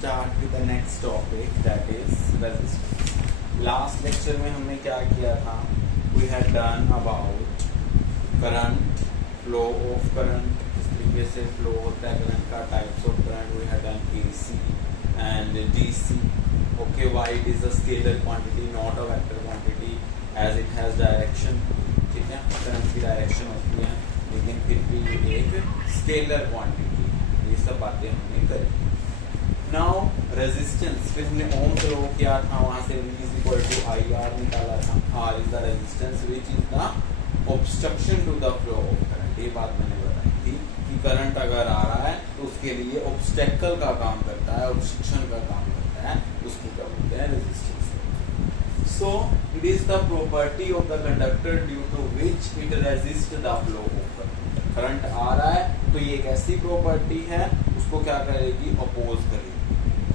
start with the next topic, that is resistance. Last lecture में हमने क्या किया था? We had done about current, flow of current, किस तरीके से flow होता है current का, types of current. We had done AC and DC. Okay, why it is a scalar quantity, not a vector quantity, as it has direction. ठीक है, current की direction होती है, लेकिन फिर भी एक scalar quantity. ये सब बातें हमने करी. नाउ रेजिस्टेंस, फिर हमने ओम्स लॉ किया था, वहां से V is equal to IR निकाला था. R is the resistance which is the obstruction to the flow of current. ये बात मैंने बताई थी कि करंट अगर आ रहा है तो उसके लिए ऑब्स्टेकल का काम करता है, ऑब्स्ट्रक्शन का काम करता है, उसको क्या बोलते हैं? Resistance. So it is the property of the conductor due to which it resist the flow of current. Current आ रहा है तो ये एक ऐसी प्रॉपर्टी है, उसको क्या करेगी? अपोज करेगी.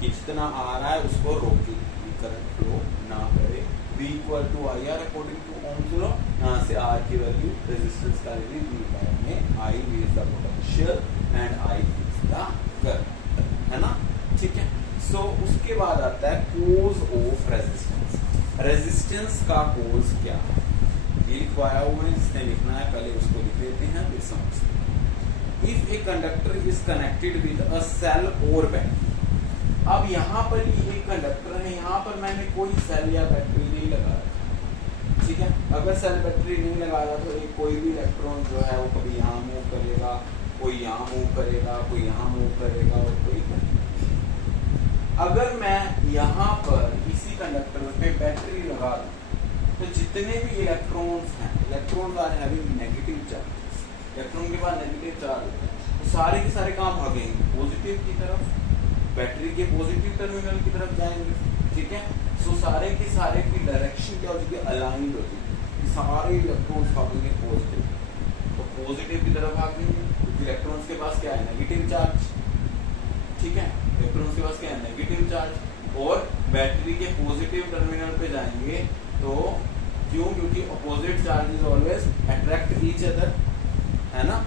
जितना आ रहा है उसको रोकेगी, करंट फ्लो ना करे. V equal to I R according to Ohm's law. यहाँ से R की वैल्यू रेजिस्टेंस का वैल्यू V बाय में I is the potential and I is the current, है ना? ठीक है. सो उसके बाद आता है कोज ऑफ रेजिस्टेंस. रेजिस्टेंस का कोज क्या है? ये लिखवाया हुआ है, जिसने लिखना है पहले उसको लिख लेते हैं, फिर समझते हैं. If a conductor is connected with a cell और बैटरी. अब यहाँ पर ये एक कंडक्टर है, यहाँ पर मैंने कोई सेल या बैटरी नहीं लगा रखा. ठीक है, अगर सेल बैटरी नहीं लगा रहा तो एक कोई भी इलेक्ट्रॉन जो है वो कभी यहाँ मूव करेगा, कोई यहाँ मूव करेगा, कोई यहाँ मूव करेगा और कोई अगर मैं यहाँ पर इसी कंडक्टर पे बैटरी लगा दूं तो जितने भी इलेक्ट्रॉन्स हैं, electrons are having negative charges, electron के पास नेगेटिव चार्ज होता है, तो सारे के सारे काम भागेंगे पॉजिटिव की तरफ, बैटरी के पॉजिटिव टर्मिनल की तरफ जाएंगे. ठीक है. सो सारे के सारे की डायरेक्शन क्या होती है? अलाइंड होती है. सारे इलेक्ट्रॉन्स भागेंगे पॉजिटिव, तो पॉजिटिव की तरफ भागेंगे क्योंकि इलेक्ट्रॉन्स के पास क्या है? Negative charge. ठीक है, इलेक्ट्रॉन्स के पास क्या है? Negative charge. और बैटरी के पॉजिटिव टर्मिनल पे जाएंगे तो क्यों? क्योंकि opposite charges always attract each other, है ना?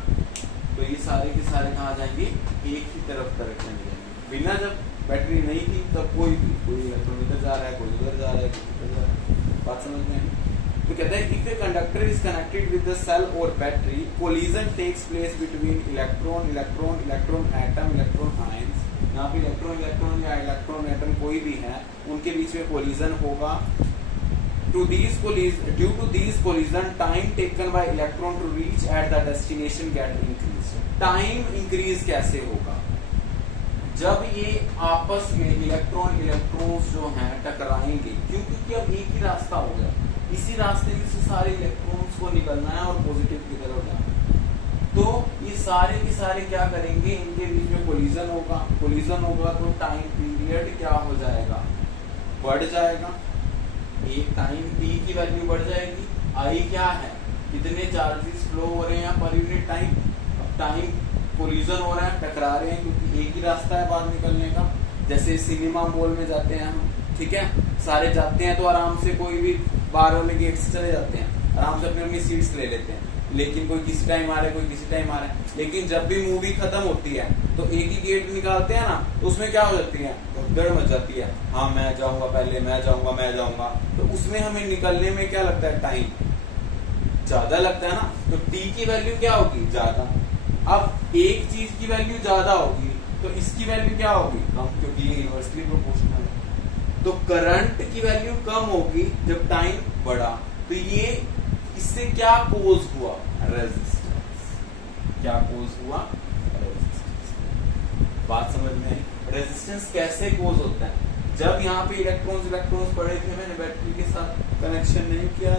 तो ये सारे के सारे कहाँ जाएंगे? एक ही तरफ डायरेक्शन में जाएंगे. बिना जब बैटरी नहीं थी तब कोई इलेक्ट्रॉन इधर जा रहा है, कोई उधर जा रहा है, कोई इधर जा रहा है. बात समझ में आई? तो कहते हैं if a conductor is connected with the cell और battery, collision takes place between electron, electron, electron atom, electron ions. यहाँ पे इलेक्ट्रॉन, इलेक्ट्रॉन या इलेक्ट्रॉन एटम कोई भी है, उनके बीच में कोलिजन होगा. Due to these collision, time taken by electron to reach at the destination get increased. Time increase कैसे होगा? जब ये आपस में इलेक्ट्रॉन इलेक्ट्रॉन्स जो हैं टकराएंगे, क्योंकि अब एक ही रास्ता हो गया, इसी रास्ते में से सारे इलेक्ट्रॉन्स को निकलना है और पॉजिटिव की तरफ जाना है. तो ये सारे के सारे क्या करेंगे? इनके बीच में कोलिजन होगा. कोलिजन होगा तो टाइम पीरियड क्या हो जाएगा? बढ़ जाएगा. एक टाइम t की वैल्यू बढ़ जाएगी. I क्या है? कितने चार्जेस फ्लो हो रहे हैं पर यूनिट टाइम. अब टाइम कोलिजन हो रहा है, टकरा रहे हैं क्योंकि एक ही रास्ता है बाहर निकलने का. जैसे सिनेमा मॉल में जाते हैं हम, ठीक है, सारे जाते हैं तो आराम से कोई भी बाहर वाले गेट से चले जाते हैं, आराम से अपनी अपनी सीट्स ले लेते हैं. लेकिन कोई किसी टाइम आ रहा है, कोई किसी टाइम आ रहा है. लेकिन जब भी मूवी खत्म होती है तो एक ही गेट निकालते हैं ना, तो उसमें क्या हो जाती है? भगदड़ मच जाती है. हाँ मैं जाऊंगा पहले, मैं जाऊंगा, मैं जाऊंगा. तो उसमें हमें निकलने में क्या लगता है? टाइम ज्यादा लगता है ना. तो टी की वैल्यू क्या होगी? ज्यादा. अब एक चीज की वैल्यू ज्यादा होगी तो इसकी वैल्यू क्या होगी? कम, क्योंकि ये इनवर्सली प्रोपोर्शनल है. तो करंट की वैल्यू कम होगी जब टाइम बढ़ा. तो ये इससे क्या कोज हुआ? रेजिस्टेंस. क्या कोज हुआ? रेजिस्टेंस. बात समझ में आई? रेजिस्टेंस कैसे कोज होता है? जब यहाँ पे इलेक्ट्रॉन्स पड़े थे, मैंने बैटरी के साथ कनेक्शन नहीं किया,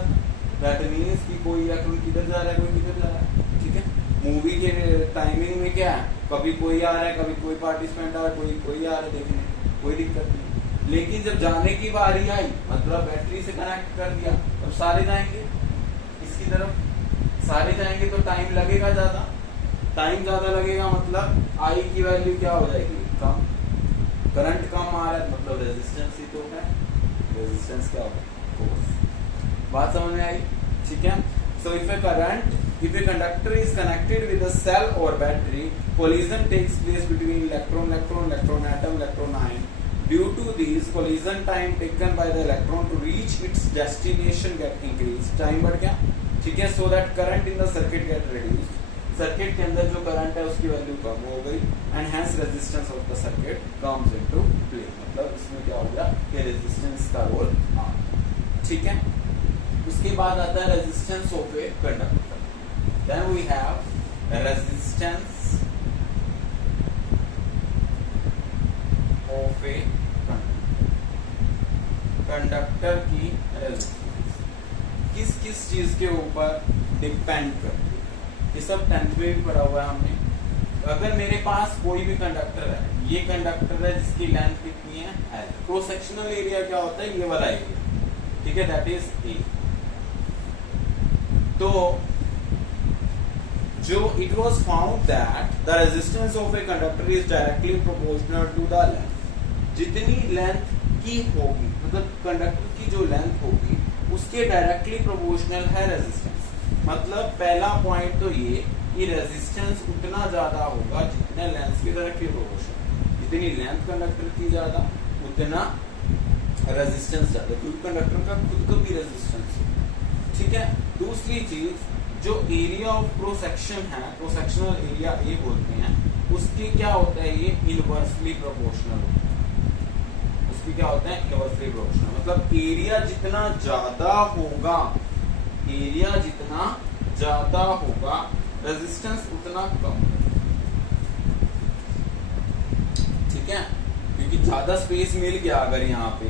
दैट मीन्स कि कोई इलेक्ट्रॉन किधर जा रहा है, कोई किधर जा रहा है. ठीक है. मूवी के टाइमिंग में क्या है? कभी कोई आ रहा है, कभी कोई पार्टिसिपेंट आ रहा है, कोई आ रहा है देखने, कोई दिक्कत नहीं. लेकिन जब जाने की बारी आई, मतलब बैटरी से कनेक्ट कर दिया, तब सारे जाएंगे इसकी तरफ. सारे जाएंगे तो टाइम लगेगा ज्यादा. टाइम ज्यादा लगेगा मतलब I की वैल्यू क्या हो जाएगी? कम. करंट कम आ रहा है मतलब रेजिस्टेंस ही तो है. रेजिस्टेंस क्या होगा? फोर्स. बात समझ में आई? ठीक है. So if a conductor is connected with a cell or battery, collision takes place between electron, atom, electron ion. Due to this, collision time taken by the electron to reach its destination get increased. Time बढ़ गया, ठीक है. So that current in the circuit get reduced. Circuit के अंदर जो current है उसकी value कम हो गई, and hence resistance of the circuit comes into play. मतलब इसमें क्या हो गया कि रेजिस्टेंस का रोल आ, ठीक है. उसके बाद आता है resistance of a conductor. Then we have resistance of a conductor की रेजिस्टेंस किस किस चीज के ऊपर डिपेंड करती है. ये सब 10th में भी पढ़ा हुआ है हमने. अगर मेरे पास कोई भी कंडक्टर है, ये कंडक्टर है जिसकी लेंथ कितनी है L. क्रॉस सेक्शनल एरिया क्या होता है, ये वाला एरिया, ठीक है, दैट इज A. तो जो it was found that the resistance of a conductor is directly proportional to the length. जितनी लेंथ की होगी, मतलब कंडक्टर की जो लेंथ होगी उसके डायरेक्टली प्रोपोर्शनल है रेजिस्टेंस. मतलब पहला पॉइंट तो ये कि रेजिस्टेंस उतना ज्यादा होगा जितने लेंथ की डायरेक्टली प्रोपोर्शनल. जितनी लेंथ कंडक्टर की ज्यादा उतना रेजिस्टेंस ज्यादा, क्योंकि कंडक्टर का खुद का भी रेजिस्टेंस है, ठीक है. दूसरी चीज, जो एरिया ऑफ क्रॉस सेक्शन है, क्रॉस सेक्शनल एरिया ए बोलते हैं, उसके क्या होता है, ये इनवर्सली प्रोपोर्शनल होता है. उसकी क्या होता है, इनवर्सली प्रोपोर्शनल. मतलब एरिया जितना ज्यादा होगा, एरिया जितना ज्यादा होगा, रेजिस्टेंस उतना कम होगा, ठीक है. क्योंकि ज्यादा स्पेस मिल गया अगर यहाँ पे,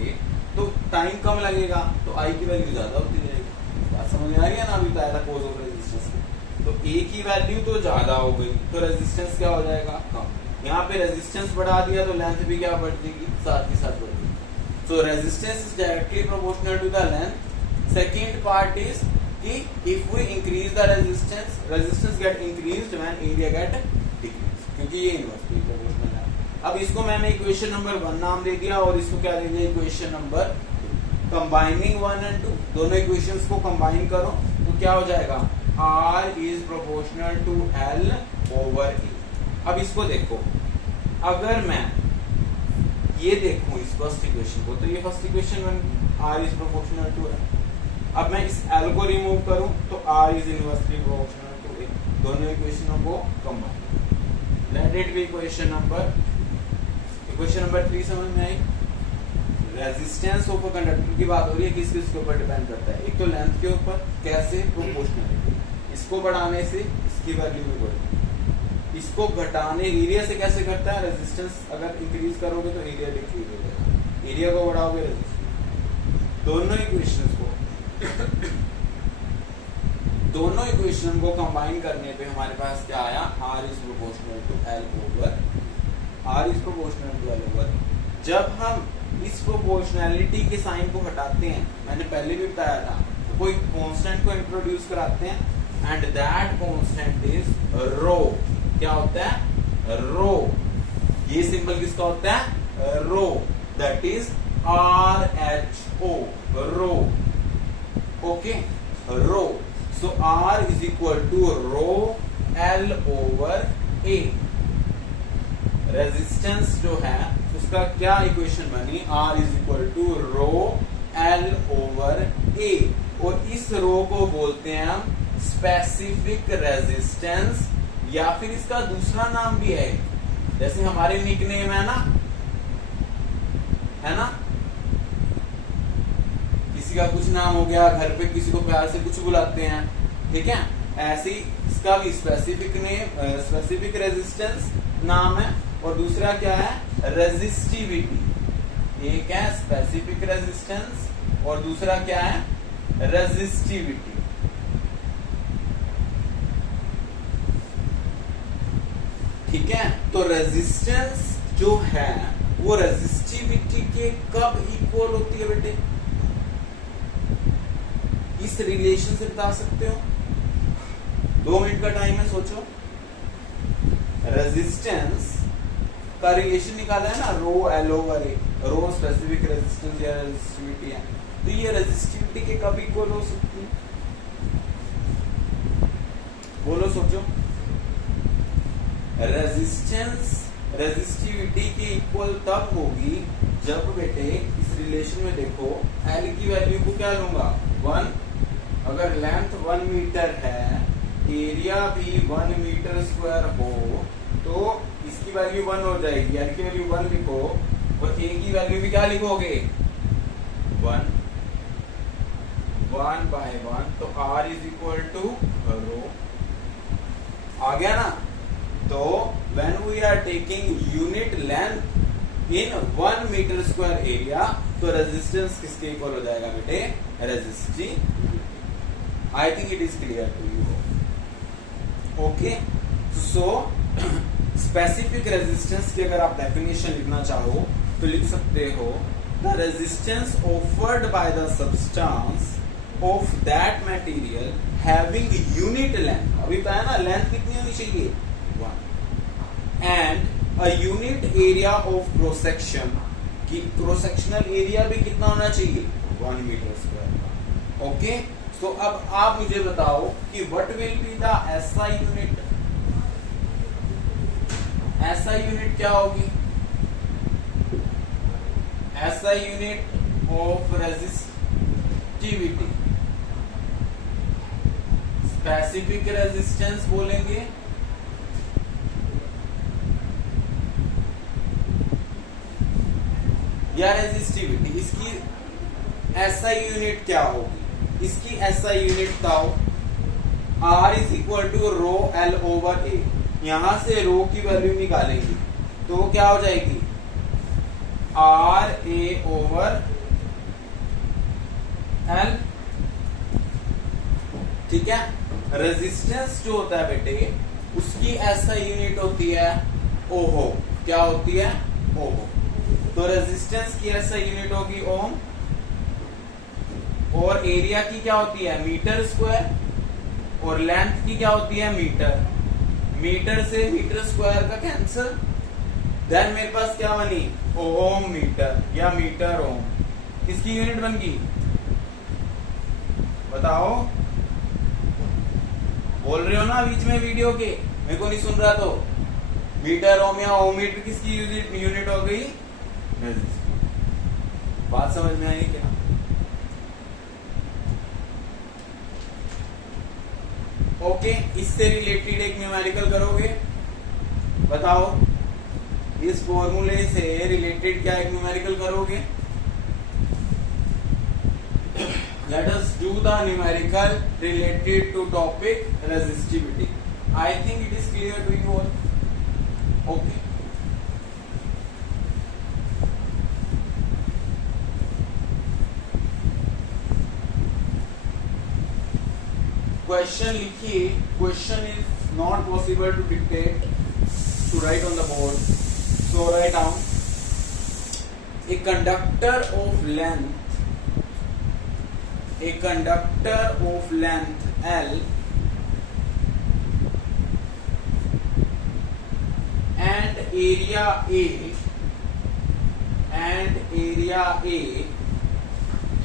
तो टाइम कम लगेगा, तो आई की वैल्यू ज्यादा होती जाएगी. बात समझ में आ रही है ना. अभी बताया था कोज ऑफ रेजिस्टेंस. तो ए की वैल्यू तो ज्यादा हो गई, तो रेजिस्टेंस क्या हो जाएगा, कम. यहाँ पे रेजिस्टेंस बढ़ा दिया तो लेंथ भी क्या बढ़ जाएगी, साथ ही साथ बढ़ जाएगी. So resistance is directly proportional to the length. Second part is कि if we increase the resistance get increased when area get decreased, क्योंकि ये इनवर्सली प्रोपोर्शनल है. अब इसको मैंने इक्वेशन नंबर 1 नाम दे दिया और इसको क्या दे दिया, इक्वेशन नंबर 2. कंबाइनिंग 1 और 2, दोनों इक्वेशंस को कंबाइन करो तो क्या हो जाएगा, R is proportional to L over A. अब इसको देखो, अगर मैं ये देखूं इस फर्स्ट इक्वेशन को, तो ये फर्स्ट इक्वेशन बन R is proportional to L. अब मैं इस L को रिमूव करूं तो R is inversely proportional to A. दोनों इक्वेशनों को combine. Let it be equation number 3 समझ में आई. रेजिस्टेंस ऑफ अ कंडक्टर की बात हो रही है, किस किस के ऊपर डिपेंड करता है. एक तो लेंथ के ऊपर, कैसे, प्रोपोर्शनल. इसको बढ़ाने से इसकी वैल्यू भी बढ़ेगी. इसको घटाने एरिया से कैसे करता है, रेजिस्टेंस अगर इंक्रीज करोगे तो एरिया डिक्रीज हो जाएगा, एरिया को बढ़ाओगे रेजिस्टेंस. दोनों इक्वेशन को कंबाइन करने पे हमारे पास क्या आया, R is proportional to L over. R is proportional to L over. जब हम इस प्रोपोर्शनैलिटी के साइन को हटाते हैं, मैंने पहले भी बताया था, तो कोई कांस्टेंट को इंट्रोड्यूस कराते हैं and that constant is rho. क्या होता है, रो. ये सिंबल किसका होता है, rho. That is RHO, rho. Okay, rho. So R is equal to rho L over A. Resistance जो है उसका क्या इक्वेशन बनी, R is equal to rho L over A. और इस रो को बोलते हैं हम स्पेसिफिक रेजिस्टेंस, या फिर इसका दूसरा नाम भी है, जैसे हमारे निकनेम है ना, किसी का कुछ नाम हो गया, घर पे किसी को प्यार से कुछ बुलाते हैं, ठीक है. ऐसे इसका भी स्पेसिफिक रेजिस्टेंस नाम है, और दूसरा क्या है, रेजिस्टिविटी. एक है स्पेसिफिक रेजिस्टेंस और दूसरा क्या है, रेजिस्टिविटी. ठीक है. तो रेजिस्टेंस जो है वो रेजिस्टिविटी के कब इक्वल होती है बेटे, इस रिलेशन से बता सकते हो. 2 मिनट का टाइम है, सोचो. रेजिस्टेंस का रिलेशन निकाला है ना, rho L over A. Rho specific resistance या रेजिस्टिविटी है, तो ये रेजिस्टिविटी के कब इक्वल हो सकती है, बोलो सोचो। रेजिस्टेंस रेजिस्टिविटी की इक्वल तब होगी जब बेटे इस रिलेशन में देखो L की वैल्यू को क्या लूंगा 1, अगर लेंथ 1 मीटर है एरिया भी 1 मीटर स्क्वायर हो तो इसकी वैल्यू 1 हो जाएगी, L की वैल्यू 1 लिखो और A की वैल्यू भी क्या लिखोगे 1 by 1, तो R इज इक्वल टू रो। आ गया ना। तो when we are taking unit length in 1 metre square area तो रेजिस्टेंस किसके इक्वल हो जाएगा बेटे resistivity. I think it is clear to you. Okay, so specific resistance की अगर आप डेफिनेशन लिखना चाहो तो लिख सकते हो the resistance offered by the substance of that material having unit length. अभी बताया ना लेंथ कितनी होनी चाहिए 1 and a unit area of cross section की क्रॉस सेक्शनल एरिया भी कितना होना चाहिए 1 मीटर स्क्वायर का। ओके, तो अब आप मुझे बताओ कि what will be the SI unit. SI unit क्या होगी SI unit of resistivity specific resistance बोलेंगे या रेजिस्टिविटी। इसकी एसआई यूनिट क्या होगी, इसकी एसआई यूनिट बताओ R is equal to rho L over A। यहां से रो की वैल्यू निकालेंगे तो क्या हो जाएगी R A ओवर L। ठीक है, रेजिस्टेंस जो होता है बेटे उसकी एसआई यूनिट होती है ओहो। क्या होती है ओहो। तो रेजिस्टेंस की एसआई यूनिट होगी ओम और एरिया की क्या होती है मीटर स्क्वायर और लेंथ की क्या होती है मीटर। मीटर से मीटर स्क्वायर का कैंसिल, देन मेरे पास क्या बनी ओम मीटर या मीटर ओम। किसकी यूनिट बन गई बताओ। बोल रहे हो ना बीच में वीडियो के, मेरे को नहीं सुन रहा तो। मीटर ओम या ओम मीटर किसकी यूनिट हो गई बात समझ में आई क्या। ओके, इससे रिलेटेड एक न्यूमेरिकल करोगे बताओ। इस फॉर्मूले से रिलेटेड क्या एक न्यूमेरिकल करोगे। Let us do the numerical related to topic resistivity. I think it is clear to you all. Okay. Question लिखिए। Question is not possible to dictate, to write on the board. So write down. A conductor of length L and area A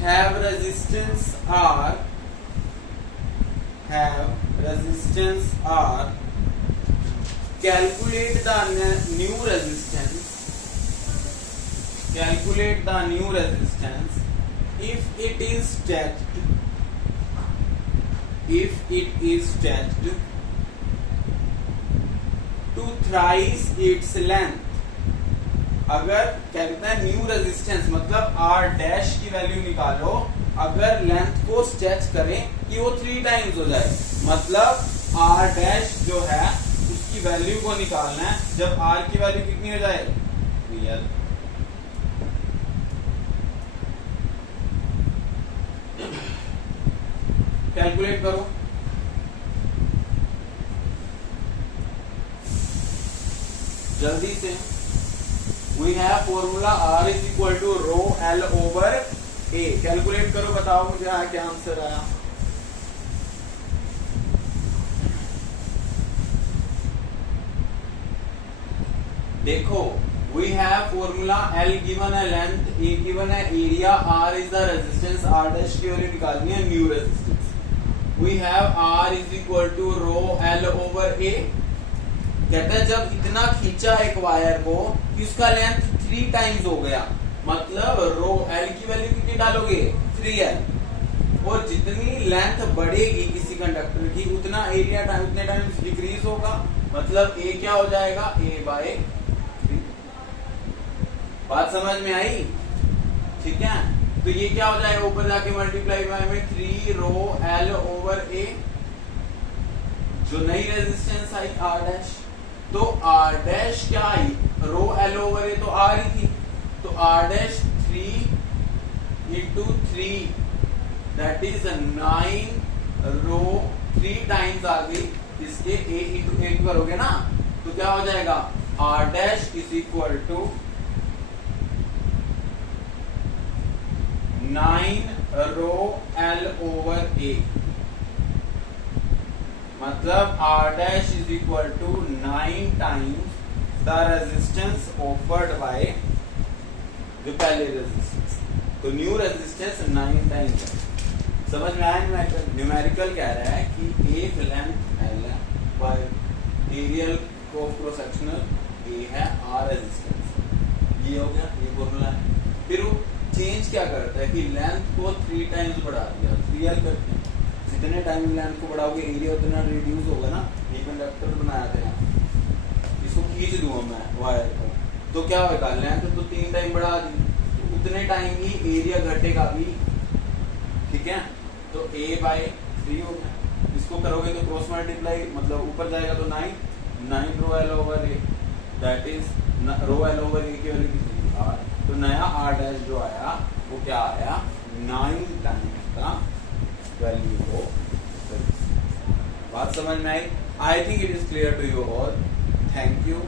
have resistance R calculate the new resistance if it is stretched to thrice its length। अगर क्या कहते हैं new resistance मतलब R dash की value निकालो अगर length को stretch करें कि वो 3 टाइम्स हो जाए, मतलब R डैश जो है उसकी वैल्यू को निकालना है जब R की वैल्यू कितनी हो जाए रियल। कैलकुलेट करो। जल्दी से। We have formula R is equal to rho L over A। Calculate करो, बताओ मुझे क्या आंसर आया। देखो we have formula L given है लेंथ, A गिवन है area, R is the resistance, R dash की वैल्यू निकालनी है new resistance. We have R is equal to rho L over A। कहता है जब इतना खींचा एक वायर को कि उसका लेंथ 3 टाइम्स हो गया, मतलब रो L की वैल्यू कितनी डालोगे 3L, और जितनी लेंथ बढ़ेगी किसी कंडक्टर की उतना एरिया उतने टाइम्स डिक्रीज होगा, मतलब A क्या हो जाएगा A/3। बात समझ में आई? ठीक है, तो ये क्या हो जाएगा ऊपर जाके मल्टीप्लाई बाय में 3 रो L ओवर A, जो नई रेजिस्टेंस आई R डैश, तो R डैश क्या आई रो L ओवर A तो R ही थी, तो R dash 3 into 3 that is 9 rho 3 times आ गई इसके A इंटू A करोगे ना, तो क्या हो जाएगा R dash is equal to 9 rho L over A, मतलब R dash is equal to 9 times the resistance offered by जो पहले रेजिस्टेंस, तो न्यू रेजिस्टेंस 9 टाइम्स है। समझ में आया? न्यूमेरिकल कह रहा है कि एक लेंथ L है बाय एरियल को क्रॉस सेक्शनल A है R रेजिस्टेंस, ये हो गया, ये फॉर्मूला है। फिर वो चेंज क्या करता है कि लेंथ को 3 टाइम्स बढ़ा दिया, 3L करते हैं, जितने टाइम लेंथ को बढ़ाओगे एरिया उतना रिड्यूस होगा ना। ये कंडक्टर बनाया था यहाँ, इसको खींच दूंगा मैं वायर को, तो क्या होगा लेंथ तो 3 टाइम बढ़ा दी, तो उतने टाइम ही एरिया घटेगा भी, ठीक है। तो A/3 हो गया, इसको करोगे तो क्रॉस मल्टीप्लाई, मतलब ऊपर जाएगा तो 9 rho L over A, that is rho L over A की वैल्यू कितनी R, तो नया R डैश जो आया वो क्या आया 9 टाइम्स का वैल्यू को। बात समझ में आई? I think it is clear to you all. Thank you.